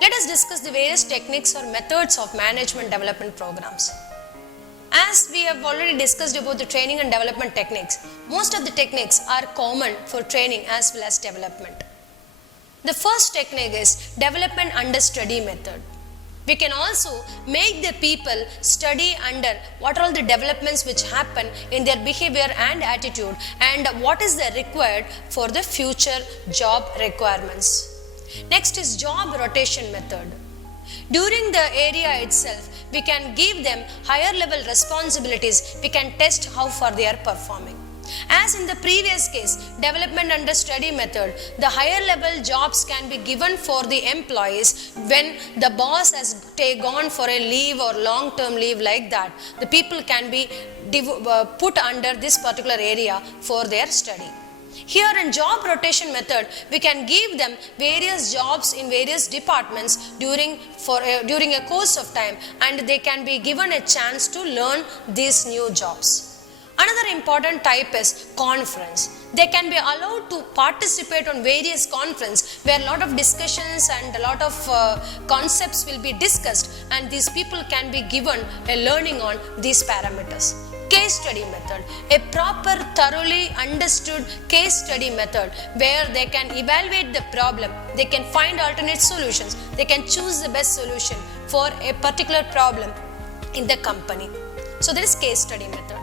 Let us discuss the various techniques or methods of management development programs. As we have already discussed about the training and development techniques, most of the techniques are common for training as well as development. The first technique is development under study method. We can also make the people study under what are all the developments which happen in their behavior and attitude and what is the required for the future job requirements. Next is job rotation method. During the area itself, we can give them higher level responsibilities. We can test how far they are performing. As in the previous case, development under study method, the higher level jobs can be given for the employees when the boss has gone for a leave or long-term leave like that. The people can be put under this particular area for their study. Here in job rotation method, we can give them various jobs in various departments during a course of time, and they can be given a chance to learn these new jobs. Another important type is conference. They can be allowed to participate on various conferences where a lot of discussions and a lot of concepts will be discussed, and these people can be given a learning on these parameters. Case study method, a proper thoroughly understood case study method where they can evaluate the problem, they can find alternate solutions, they can choose the best solution for a particular problem in the company. So there is case study method.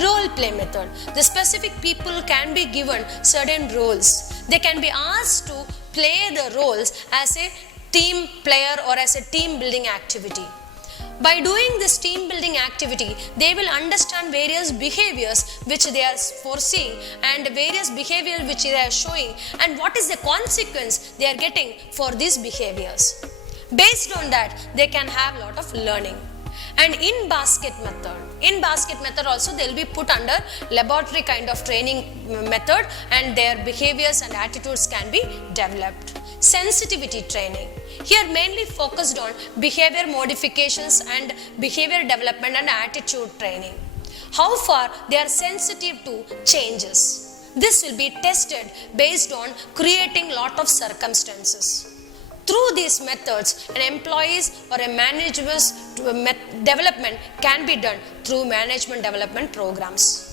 Role play method. The specific people can be given certain roles. They can be asked to play the roles as a team player or as a team building activity. By doing this team building activity, they will understand various behaviors which they are foreseeing and various behaviors which they are showing and what is the consequence they are getting for these behaviors. Based on that, they can have a lot of learning. And in basket method also they will be put under laboratory kind of training method and their behaviors and attitudes can be developed. Sensitivity training. Here mainly focused on behavior modifications and behavior development and attitude training. How far they are sensitive to changes. This will be tested based on creating lot of circumstances. Through these methods, an employee's or a manager's development can be done through management development programs.